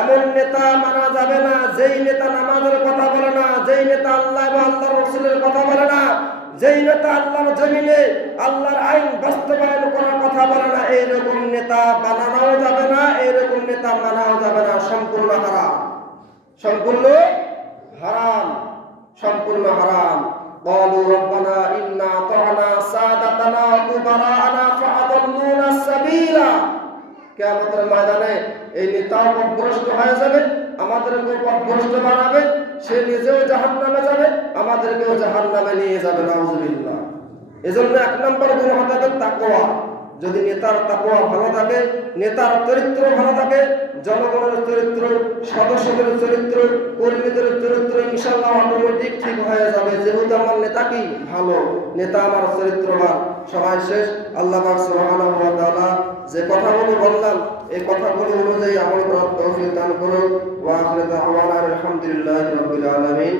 এমন নেতা মানা যাবে না যেই নেতা নামাজের কথা বলে না, যেই নেতা আল্লাহ এবং আল্লাহর রাসূলের কথা বলে না, যেই নেতা আল্লাহর জমিনে আল্লাহর আইন বাস্তবায়ন করার কথা বলে না, এইরকম নেতা বানানোও যাবে না, এইরকম নেতা মানাও যাবে না। সম্পূর্ণ হারাম, সম্পূর্ণ হারাম, সম্পূর্ণ হারাম। قالوا ربنا إنا أطعنا سادتنا وكبراءنا فأضلونا السبيل। কিয়ামতের ময়দানে এই নেতা পথভ্রষ্ট হয়ে যাবে, আমাদেরকে পথভ্রষ্ট বানাবে, সে নিজেও জাহান্নামে যাবে, আমাদেরকেও জাহান্নামে নিয়ে যাবে। নাউযুবিল্লাহ। এজন্য এক নম্বর গুণ হবে তাকওয়া। যদি নেতার তাকওয়া ভালো থাকে, নেতার চরিত্র ভালো থাকে, জনগণের চরিত্র, সদস্যদের চরিত্র, কর্মীদের চরিত্র ইনশাআল্লাহ অটোমেটিক ঠিক হয়ে যাবে। যেহেতু আমার নেতা কি ভালো, নেতা আমার চরিত্রবান। সবাই শেষ, আল্লাহ পাক সুবহানাহু ওয়া তাআলা যে কথাগুলো বললাম এই কথাগুলো অনুযায়ী আমল করার তৌফিক দান করুন। ওয়া আখিরু দাওয়ানা আলহামদুলিল্লাহি রাব্বিল আলামিন।